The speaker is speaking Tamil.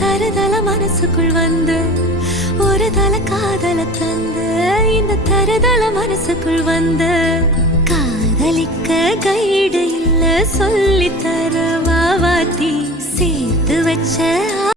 தருதல மனசுக்குள் வந்து ஒரு தல காதல தந்து இந்த தருதல மனசுக்குள் வந்து காதலிக்க கைடு இல்ல சொல்லி தர வாவாத்தி சேர்த்து வச்ச